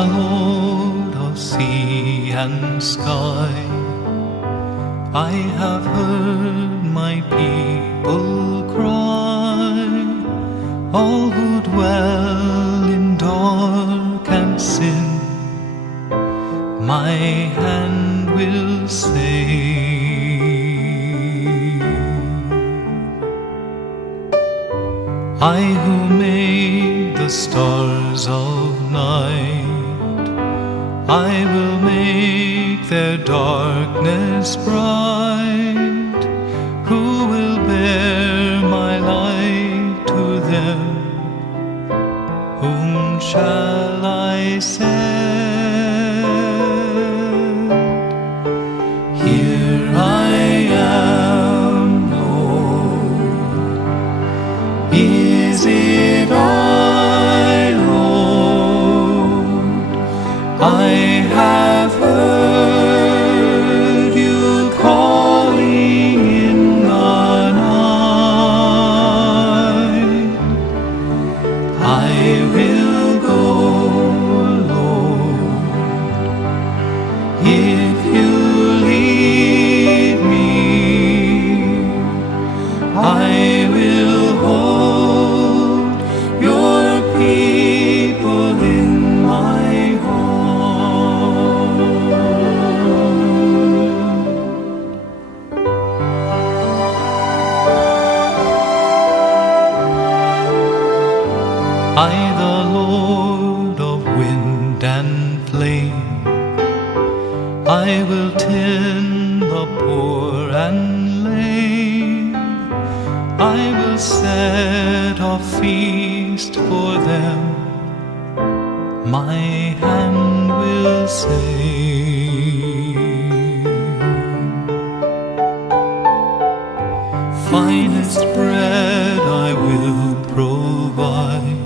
the Lord of sea and sky. I have heard my people cry, all who dwell in dark and sin, my hand will save. I who made the stars of night, I will make their darkness bright. Who will bear my light to them? Whom shall I send? Here I am, Lord. Is it I, Lord? I have heard you calling in the night. I will go, Lord, if you lead me. I will hold your people in my I, the Lord of wind and flame, I will tend the poor and lame. I will set a feast for them, my hand will save. Finest bread I will provide,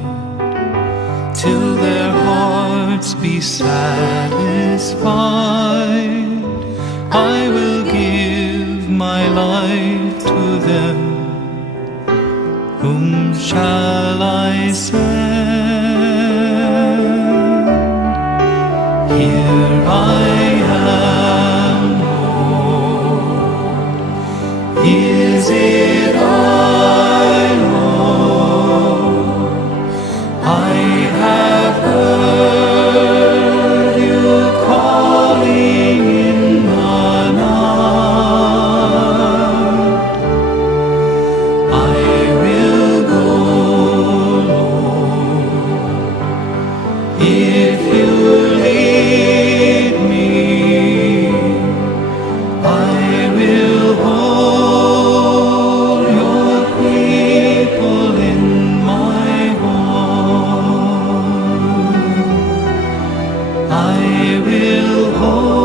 till their hearts be satisfied. I will give my life to them. Whom shall I send? Here I am, Lord. Is it I, Lord? I have heard you calling in the night. I will go, Lord, if you lead me. I will hold your people in my I will hold